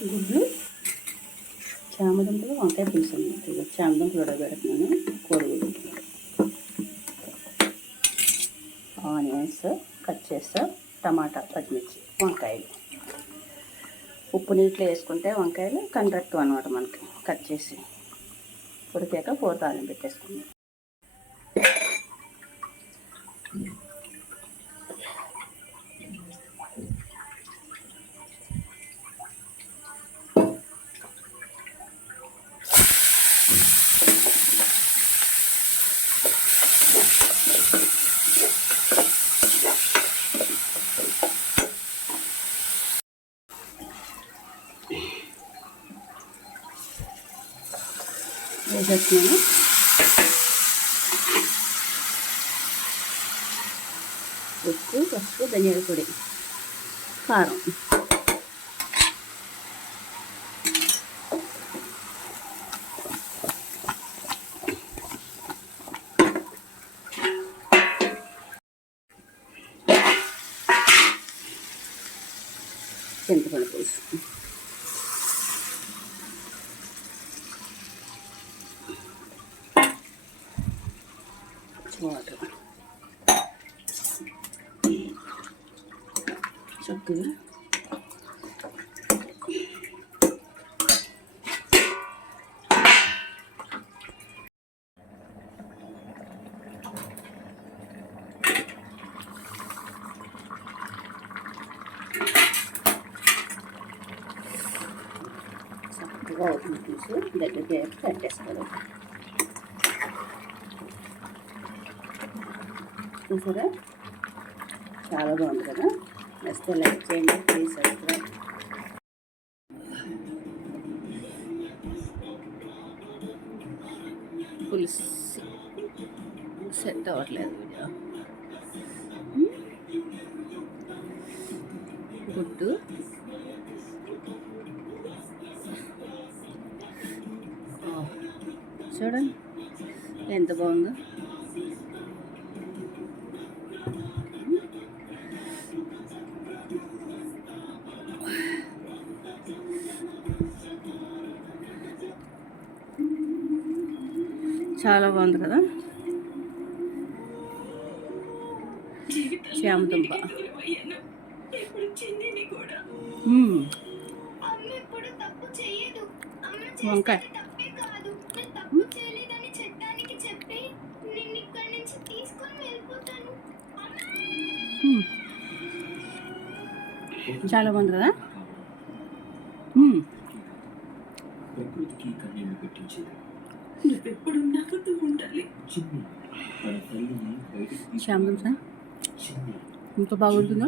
గుడ్లు, చామదుంపలు, వంకాయ పులుసు అన్నమాట. ఇది చామదుంపలు ఉడకబెడుతున్నాను. కోడిగుడ్డు, ఆనియన్స్ కట్ చేస్తా, టమాటా, పచ్చిమిర్చి, వంకాయలు. ఉప్పు నీటిలో వేసుకుంటే వంకాయలు కండ్రట్టు అనమాట. మనకి కట్ చేసి ఉడికాక కూర తాలింపు పెట్టేసుకున్నాం. వేసేస్తున్నాను. ఉప్పు, పసుపు, ధనియాల పొడి, కారం. చింతపండు పులుసు, వాటర్, చక్కగా అవుతుంది. తీసి దగ్గరికి కట్టేసుకోవాలి. చూసారా, చాలా బాగుంది కదా. నచ్చితే లైక్ చేయండి, ప్లీజ్ సబ్స్క్రైబ్. పులుసు సెట్ అవ్వట్లేదు వీడియో. గుడ్డు, చూడండి ఎంత బాగుందో. చాలా బాగుంది కదా. చామదుంప, వంకాయ, చాలా బాగుంది కదా. చామదుంప ఇంకా బాగుంటుందా.